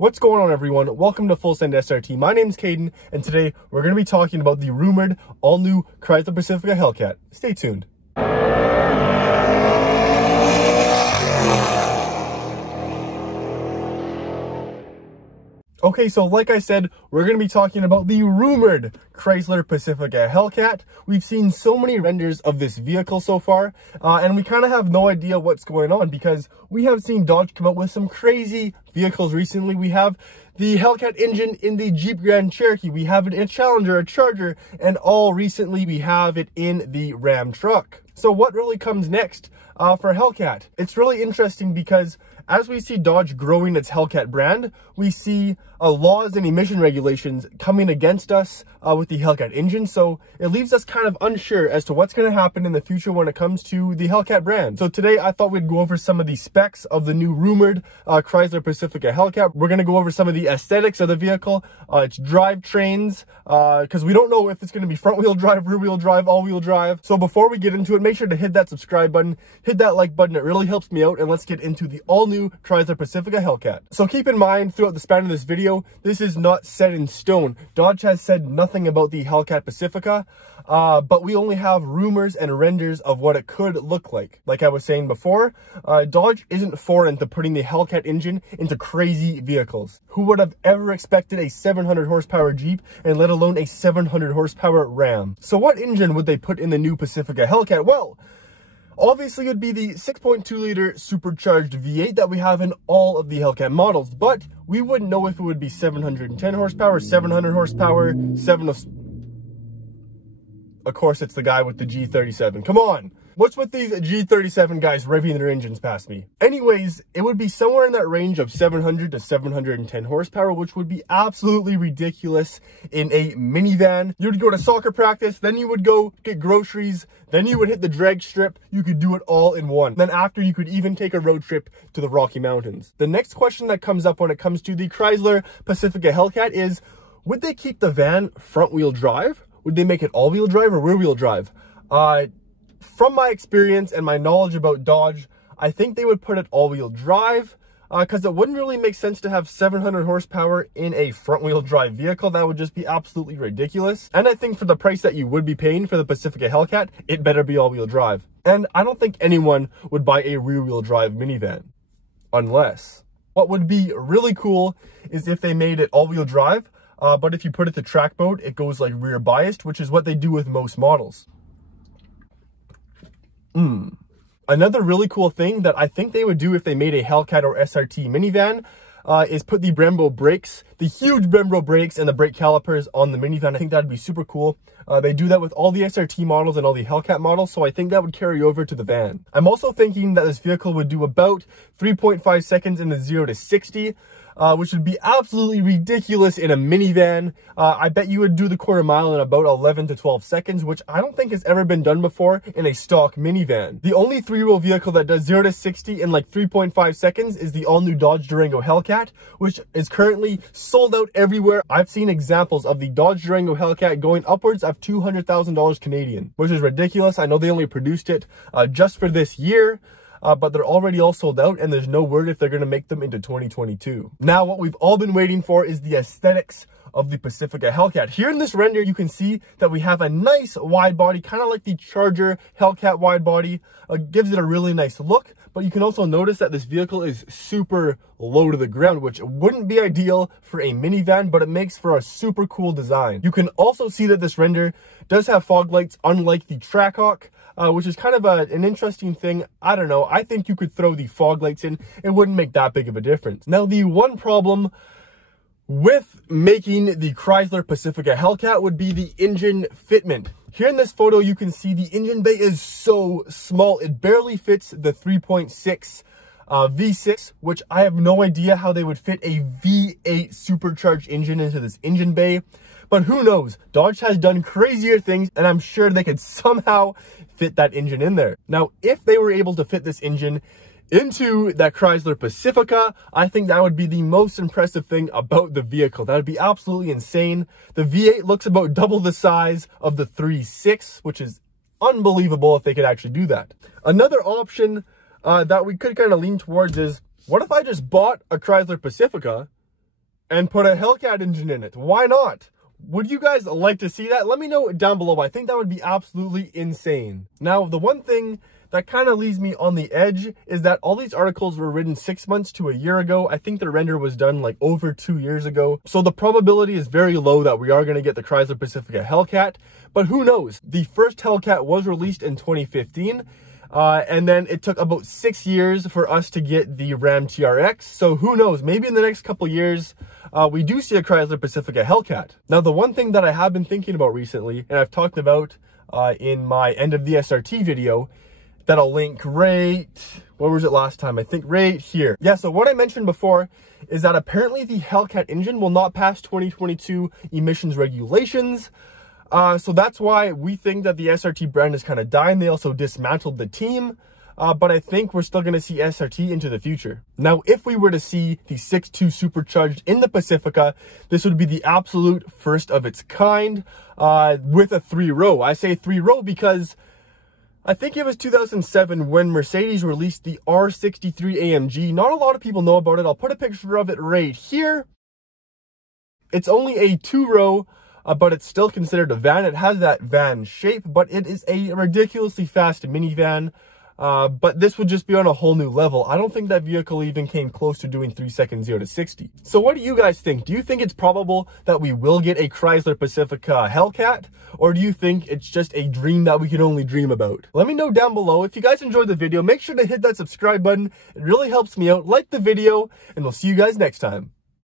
What's going on, everyone? Welcome to Full Send SRT. My name's Caden, and today we're going to be talking about the rumored all-new Chrysler Pacifica Hellcat. Stay tuned. Okay, so like I said, we're going to be talking about the rumored Chrysler Pacifica Hellcat. We've seen so many renders of this vehicle so far, and we kind of have no idea what's going on because we have seen Dodge come out with some crazy vehicles recently. We have the Hellcat engine in the Jeep Grand Cherokee. We have it in a Challenger, a Charger, and all recently we have it in the Ram truck. So what really comes next for Hellcat? It's really interesting because as we see Dodge growing its Hellcat brand, we see laws and emission regulations coming against us with the Hellcat engine. So it leaves us kind of unsure as to what's going to happen in the future when it comes to the Hellcat brand. So today I thought we'd go over some of the specs of the new rumored Chrysler Pacifica Hellcat. We're going to go over some of the aesthetics of the vehicle, its drivetrains, because we don't know if it's going to be front wheel drive, rear wheel drive, all wheel drive. So before we get into it, make sure to hit that subscribe button, hit that like button. It really helps me out. And let's get into the all new Chrysler Pacifica Hellcat. So keep in mind throughout the span of this video, this is not set in stone. Dodge has said nothing about the Hellcat Pacifica, but we only have rumors and renders of what it could look like. Like I was saying before, Dodge isn't foreign to putting the Hellcat engine into crazy vehicles. Who would have ever expected a 700 horsepower Jeep and let alone a 700 horsepower Ram? So what engine would they put in the new Pacifica Hellcat? Well, obviously, it'd be the 6.2-liter supercharged V8 that we have in all of the Hellcat models, but we wouldn't know if it would be 710 horsepower, 700 horsepower, Of course, it's the guy with the G37. Come on! What's with these G37 guys revving their engines past me? Anyways, it would be somewhere in that range of 700 to 710 horsepower, which would be absolutely ridiculous in a minivan. You would go to soccer practice, then you would go get groceries, then you would hit the drag strip. You could do it all in one. Then after, you could even take a road trip to the Rocky Mountains. The next question that comes up when it comes to the Chrysler Pacifica Hellcat is, would they keep the van front-wheel drive? Would they make it all-wheel drive or rear-wheel drive? From my experience and my knowledge about Dodge, I think they would put it all-wheel drive because it wouldn't really make sense to have 700 horsepower in a front-wheel drive vehicle. That would just be absolutely ridiculous. And I think for the price that you would be paying for the Pacifica Hellcat, it better be all-wheel drive. And I don't think anyone would buy a rear-wheel drive minivan. Unless. What would be really cool is if they made it all-wheel drive, but if you put it to track mode, it goes like rear biased, which is what they do with most models. Another really cool thing that I think they would do if they made a Hellcat or SRT minivan is put the Brembo brakes, the huge Brembo brakes and the brake calipers on the minivan. I think that'd be super cool. They do that with all the SRT models and all the Hellcat models, so I think that would carry over to the van. I'm also thinking that this vehicle would do about 3.5 seconds in the 0 to 60, which would be absolutely ridiculous in a minivan. I bet you would do the quarter mile in about 11 to 12 seconds, which I don't think has ever been done before in a stock minivan. The only three-wheel vehicle that does 0 to 60 in like 3.5 seconds is the all-new Dodge Durango Hellcat, which is currently sold out everywhere. I've seen examples of the Dodge Durango Hellcat going upwards of $200,000 Canadian, which is ridiculous. I know they only produced it just for this year, but they're already all sold out and there's no word if they're going to make them into 2022. Now, what we've all been waiting for is the aesthetics of the Pacifica Hellcat. Here in this render, you can see that we have a nice wide body, kind of like the Charger Hellcat wide body. Gives it a really nice look, but you can also notice that this vehicle is super low to the ground, which wouldn't be ideal for a minivan, but it makes for a super cool design. You can also see that this render does have fog lights, unlike the Trackhawk, which is kind of an interesting thing. I don't know. I think you could throw the fog lights in. It wouldn't make that big of a difference. Now, the one problem with making the Chrysler Pacifica Hellcat would be the engine fitment. Here in this photo, you can see the engine bay is so small. It barely fits the 3.6 V6, which I have no idea how they would fit a V8 supercharged engine into this engine bay. But who knows? Dodge has done crazier things, and I'm sure they could somehow fit that engine in there. Now, if they were able to fit this engine into that Chrysler Pacifica, I think that would be the most impressive thing about the vehicle. That would be absolutely insane. The V8 looks about double the size of the 3.6, which is unbelievable if they could actually do that. Another option that we could kind of lean towards is, what if I just bought a Chrysler Pacifica and put a Hellcat engine in it. Why not? Would you guys like to see that? Let me know down below. I think that would be absolutely insane. Now, the one thing that kind of leaves me on the edge is that all these articles were written 6 months to a year ago. I think the render was done like over 2 years ago. So the probability is very low that we are going to get the Chrysler Pacifica Hellcat. But who knows? The first Hellcat was released in 2015. And then it took about 6 years for us to get the Ram TRX. So who knows? Maybe in the next couple years, we do see a Chrysler Pacifica Hellcat. Now, the one thing that I have been thinking about recently, and I've talked about in my end of the SRT video, that I'll link right, where was it last time? I think right here. Yeah, so what I mentioned before is that apparently the Hellcat engine will not pass 2022 emissions regulations. So that's why we think that the SRT brand is kind of dying. They also dismantled the team. But I think we're still going to see SRT into the future. Now, if we were to see the 6.2 supercharged in the Pacifica, this would be the absolute first of its kind with a 3-row. I say 3-row because I think it was 2007 when Mercedes released the R63 AMG. Not a lot of people know about it. I'll put a picture of it right here. It's only a 2-row, but it's still considered a van. It has that van shape, but it is a ridiculously fast minivan. But this would just be on a whole new level. I don't think that vehicle even came close to doing 3 seconds 0 to 60. So what do you guys think? Do you think it's probable that we will get a Chrysler Pacifica Hellcat? Or do you think it's just a dream that we can only dream about? Let me know down below. If you guys enjoyed the video, make sure to hit that subscribe button. It really helps me out. Like the video, and we'll see you guys next time.